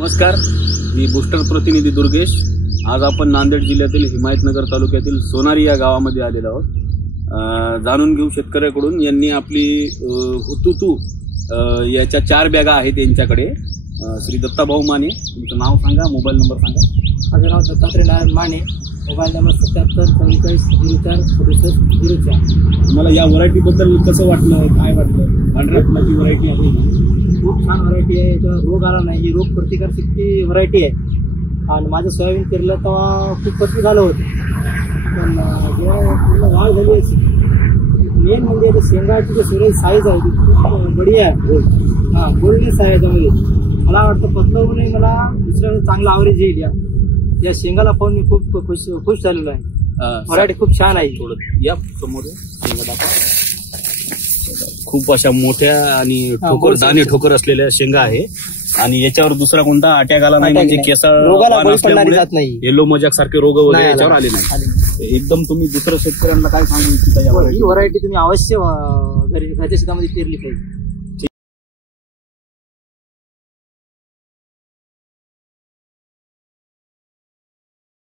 नमस्कार, मी बूस्टर प्रतिनिधी दुर्गेश। आज आपण नांदेड जिल्ह्यातील हिमायतनगर तालुक्यातील सोनारी या गावामध्ये आलेलो आहोत। जाणून घेऊ शेतकऱ्याकडून यांनी आपली हुतुतू याच्या 4 बॅगा आहेत यांच्याकडे। श्री दत्ताभाऊ माने, तुमचं नाव सांगा, मोबाईल नंबर सांगा। माझं नाव दत्तात्रय नारायण माने, मोबाईल नंबर 77 44 04 67 04। तुम्हाला या व्हरायटी बद्दल कसं वाटलं, काय वाटलं? पांढऱ्या फुलाची व्हरायटी आहे, खूप छान व्हरायटी आहे। याच्यावर रोग आला नाही, ही रोग प्रतिकारशक्ती व्हरायटी आहे। आणि माझं सोयाबीन पेरलं तेव्हा खूप कष्ट झालं होतं, पण जेव्हा पूर्ण वाढ झाली असेल, मेन म्हणजे शेंगाची जी सुरेख साईज आहे ती खूप बढिया आहे। गोल्डनेस आहे याच्यामध्ये। मला वाटतं पत्तावूनही मला दुसऱ्या चांगला ॲव्हरेज येईल या शेंगाला पाहून मी खूप खुश झालेलो आहे। व्हरायटी खूप छान आहे। थोडं या समोर शेंगा दाखवा। खूप अशा मोठ्या आणि ठोकर दाणे ठोकर असलेल्या शेंगा आहे आणि याच्यावर दुसरा कोणता अटॅक आला नाही, म्हणजे केसर येलो मोजॅक सारखे रोग वगैरे याच्यावर आले नाही। एकदम तुम्ही दुसऱ्या शेतकऱ्यांना काय सांगू इच्छिता? ही व्हरायटी तुम्ही अवश्य घरच्या शेतामध्ये पेरली पाहिजे।